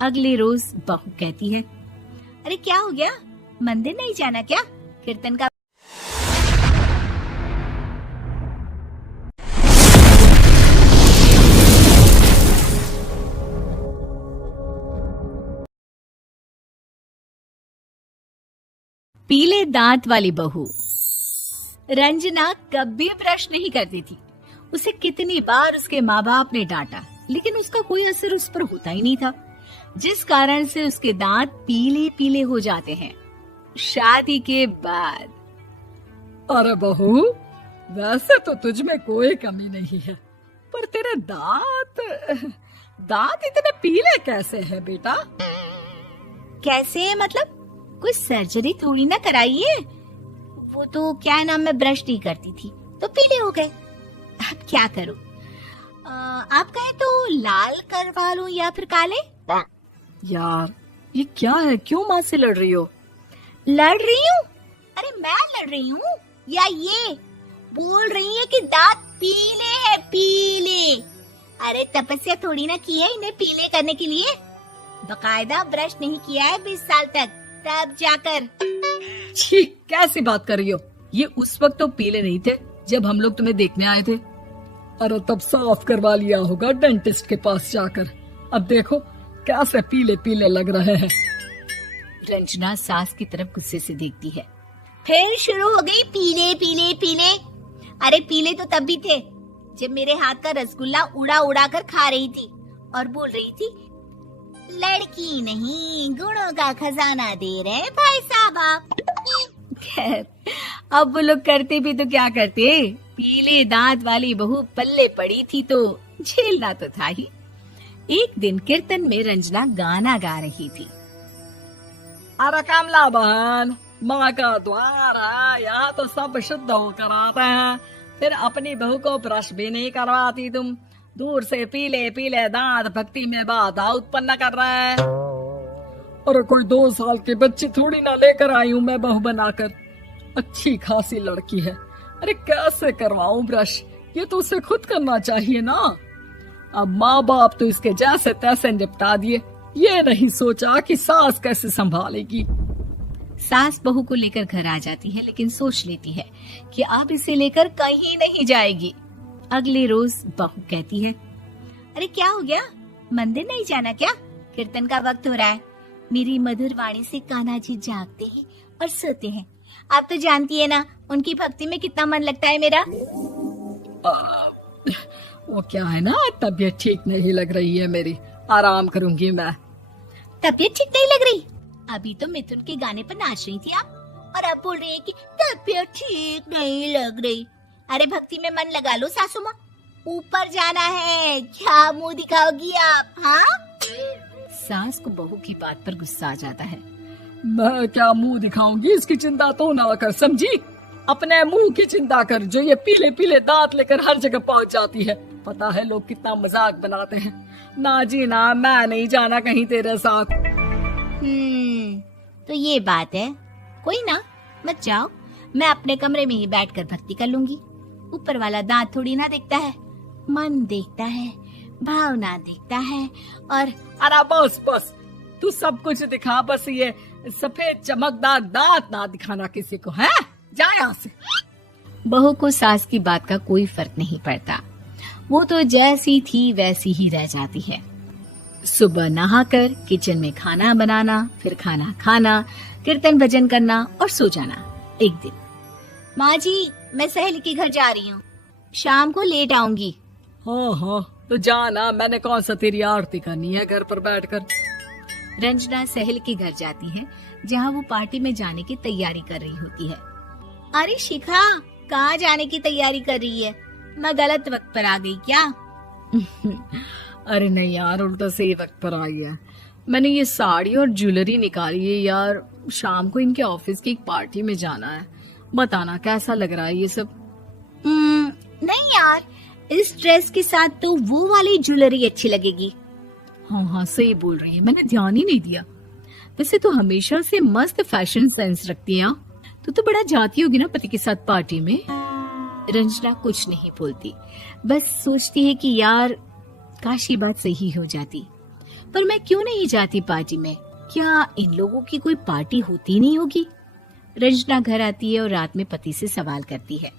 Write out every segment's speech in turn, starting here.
अगले रोज बहू कहती है, अरे क्या हो गया, मंदिर नहीं जाना क्या? कीर्तन का पीले दांत वाली बहू। रंजना कभी ब्रश नहीं करती थी। उसे कितनी बार उसके माँ बाप ने डांटा, लेकिन उसका कोई असर उस पर होता ही नहीं था, जिस कारण से उसके दांत पीले पीले हो जाते हैं। शादी के बाद अरे बहू, वैसे तो तुझ में कोई कमी नहीं है, पर तेरे दांत इतने पीले कैसे हैं बेटा? कैसे मतलब? कोई सर्जरी थोड़ी ना कराइए। वो तो क्या नाम, मैं ब्रश नहीं करती थी तो पीले हो गए। अब क्या करूं? आप कहें तो लाल करवा लूं या फिर काले? यार ये क्या है, क्यों माँ से लड़ रही हो? लड़ रही हूँ? अरे मैं लड़ रही हूँ या ये बोल रही है कि दांत पीले हैं, पीले। अरे तपस्या थोड़ी ना की है इन्हें पीले करने के लिए। बकायदा ब्रश नहीं किया है 20 साल तक, तब जाकर। छी, कैसी बात कर रही हो? ये उस वक्त तो पीले नहीं थे जब हम लोग तुम्हें देखने आए थे। अरे तब साफ करवा लिया होगा डेंटिस्ट के पास जाकर। अब देखो कैसे पीले पीले लग रहे हैं। रंजना सास की तरफ गुस्से से देखती है। फिर शुरू हो गई पीले पीले पीले। अरे पीले तो तब भी थे जब मेरे हाथ का रसगुल्ला उड़ा उड़ा कर खा रही थी और बोल रही थी, लड़की नहीं गुणों का खजाना दे रहे भाई साहब आप। खैर, अब वो लोग करते भी तो क्या करते, पीले दांत वाली बहू पल्ले पड़ी थी तो झेलना तो था ही। एक दिन कीर्तन में रंजना गाना गा रही थी। अरे कमला बहन, माँ का द्वार है, यहाँ तो सब शुद्ध होकर आते हैं, फिर अपनी बहू को ब्रश भी नहीं करवाती तुम। दूर से पीले पीले दांत भक्ति में बाधा उत्पन्न कर रहे हैं। अरे कोई 2 साल के बच्चे थोड़ी ना लेकर आई हूँ मैं बहू बनाकर। अच्छी खासी लड़की है, अरे कैसे करवाऊं ब्रश? ये तो उसे खुद करना चाहिए ना। अब माँ बाप तो इसके जैसे तैसे निपटा दिए, ये नहीं सोचा कि सास कैसे संभालेगी। सास बहू को लेकर घर आ जाती है, लेकिन सोच लेती है कि अब इसे लेकर कहीं नहीं जाएगी। अगले रोज बहू कहती है, अरे क्या हो गया, मंदिर नहीं जाना क्या? कीर्तन का वक्त हो रहा है। मेरी मधुर वाणी से कान्हा जी जागते हैं और सोते हैं। आप तो जानती है ना उनकी भक्ति में कितना मन लगता है मेरा। वो क्या है ना, तबीयत ठीक नहीं लग रही है मेरी, आराम करूंगी मैं। तबीयत ठीक नहीं लग रही? अभी तो मिथुन के गाने पर नाच रही थी आप, और अब बोल रही है कि तबीयत ठीक नहीं लग रही। अरे भक्ति में मन लगा लो सासू माँ, ऊपर जाना है, क्या मुंह दिखाओगी आप? हाँ? सास को बहू की बात पर गुस्सा आ जाता है। मैं क्या मुंह दिखाऊंगी, इसकी चिंता तो ना कर, समझी? अपने मुंह की चिंता कर, जो ये पीले पीले दांत लेकर हर जगह पहुंच जाती है। पता है लोग कितना मजाक बनाते हैं। ना जी ना, मैं नहीं जाना कहीं तेरे साथ। तो ये बात है, कोई ना, मत जाओ, मैं अपने कमरे में ही बैठकर भक्ति कर लूंगी। ऊपर वाला दांत थोड़ी ना देखता है, मन देखता है, भावना देखता है। और अरे बस बस, तू सब कुछ दिखा, बस ये सफेद चमकदार दांत ना दिखाना किसी को, है? जा यहाँ से। बहू को सास की बात का कोई फर्क नहीं पड़ता, वो तो जैसी थी वैसी ही रह जाती है। सुबह नहाकर किचन में खाना बनाना, फिर खाना खाना, कीर्तन भजन करना और सो जाना। एक दिन, माँ जी मैं सहेली के घर जा रही हूँ, शाम को लेट आऊंगी। हाँ हाँ तो जाना, मैंने कौन सा तेरी आरती करनी है घर पर बैठकर। रंजना सहेली के घर जाती है, जहाँ वो पार्टी में जाने की तैयारी कर रही होती है। अरे शिखा, कहाँ जाने की तैयारी कर रही है? मैं गलत वक्त पर आ गई क्या? अरे नहीं यार, उल्टा सही वक्त पर आ गया। मैंने ये साड़ी और ज्वेलरी निकाली है यार, शाम को इनके ऑफिस की एक पार्टी में जाना है। बताना कैसा लग रहा है ये सब? नहीं यार, इस ड्रेस के साथ तो वो वाली ज्वेलरी अच्छी लगेगी। हाँ हाँ सही बोल रही है, मैंने ध्यान ही नहीं दिया। वैसे तो हमेशा से मस्त फैशन सेंस रखती है। तो बड़ा जाती होगी ना पति के साथ पार्टी में। रंजना कुछ नहीं बोलती, बस सोचती है कि यार काश ये बात सही हो जाती। पर मैं क्यों नहीं जाती पार्टी में? क्या इन लोगों की कोई पार्टी होती नहीं होगी? रंजना घर आती है और रात में पति से सवाल करती है,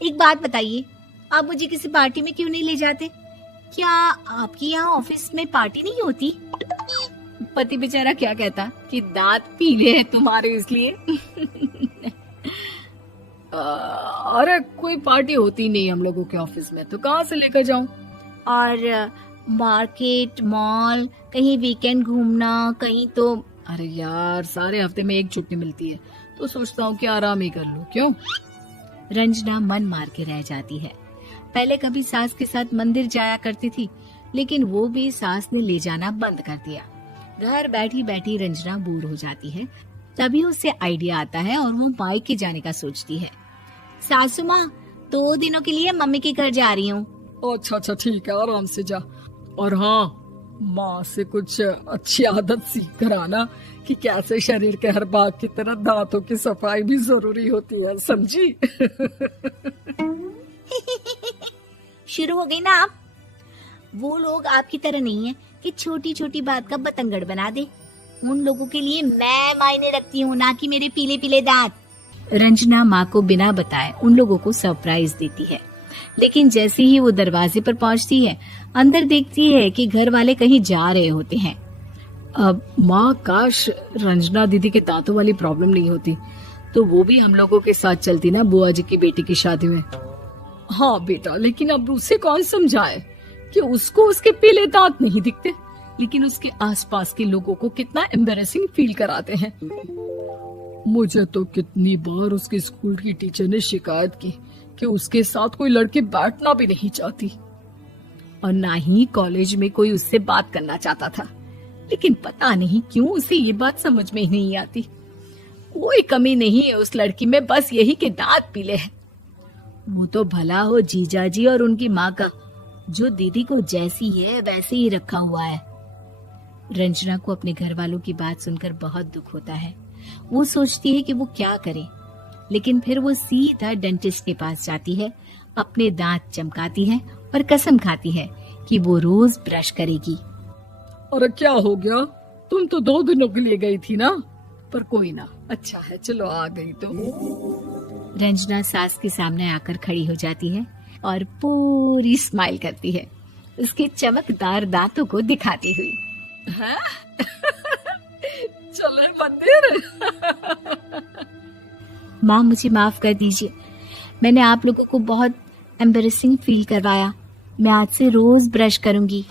एक बात बताइए, आप मुझे किसी पार्टी में क्यों नहीं ले जाते? क्या आपकी यहाँ ऑफिस में पार्टी नहीं होती? पति बेचारा क्या कहता कि दांत पीले हैं तुम्हारे इसलिए। अरे कोई पार्टी होती नहीं हम लोगों के ऑफिस में, तो कहाँ से लेकर जाऊं? और मार्केट, मॉल, कहीं वीकेंड घूमना, कहीं तो। अरे यार, सारे हफ्ते में एक छुट्टी मिलती है, तो सोचता हूँ कि आराम ही कर लूं। क्यों? रंजना मन मार के रह जाती है। पहले कभी सास के साथ मंदिर जाया करती थी, लेकिन वो भी सास ने ले जाना बंद कर दिया। घर बैठी बैठी रंजना बोर हो जाती है। तभी उसे आइडिया आता है और वो मायके जाने का सोचती है। सासू माँ, 2 दिनों के लिए मम्मी के घर जा रही हूँ। अच्छा अच्छा ठीक है, आराम से जा। और हाँ, माँ से कुछ अच्छी आदत सीख कर आना कि कैसे शरीर के हर भाग की तरह दांतों की सफाई भी जरूरी होती है, समझी? शुरू हो गई ना आप? वो लोग आपकी तरह नहीं है कि छोटी छोटी बात का बतंगड़ बना दे। उन लोगों के लिए मैं मायने रखती हूँ, ना कि मेरे पीले पीले दांत। रंजना माँ को बिना बताए उन लोगों को सरप्राइज देती है, लेकिन जैसे ही वो दरवाजे पर पहुंचती है, अंदर देखती है कि घर वाले कहीं जा रहे होते हैं। अब माँ, काश रंजना दीदी के दांतों वाली प्रॉब्लम नहीं होती, तो वो भी हम लोगों के साथ चलती ना बुआ जी की बेटी की शादी में। हाँ बेटा, लेकिन अब उसे कौन समझाए कि उसको उसके पीले दांत नहीं दिखते, लेकिन उसके आसपास के लोगों को कितना एम्बैरेसिंग फील कराते हैं। मुझे तो कितनी बार उसके स्कूल की टीचर ने शिकायत की कि उसके साथ कोई लड़की बैठना भी नहीं चाहती, और ना ही कॉलेज में कोई उससे बात करना चाहता था। लेकिन पता नहीं क्यों उसे ये बात समझ में ही नहीं आती। कोई कमी नहीं है उस लड़की में, बस यही कि दांत पीले हैं। वो तो भला हो जीजा जी और उनकी माँ का, जो दीदी को जैसी है वैसे ही रखा हुआ है। रंजना को अपने घर वालों की बात सुनकर बहुत दुख होता है। वो सोचती है कि वो क्या करे, लेकिन फिर वो सीधा डेंटिस्ट के पास जाती है, अपने दांत चमकाती है और कसम खाती है कि वो रोज ब्रश करेगी। अरे क्या हो गया? तुम तो 2 दिनों के लिए गई थी ना? पर कोई ना, अच्छा है, चलो आ गई तो। रंजना सास के सामने आकर खड़ी हो जाती है और पूरी स्माइल करती है, उसके चमकदार दांतों को दिखाती हुई। हैं? चले मंदिर? माँ, मुझे माफ कर दीजिए, मैंने आप लोगों को बहुत एम्बैरेसिंग फील करवाया। मैं आज से रोज ब्रश करूंगी।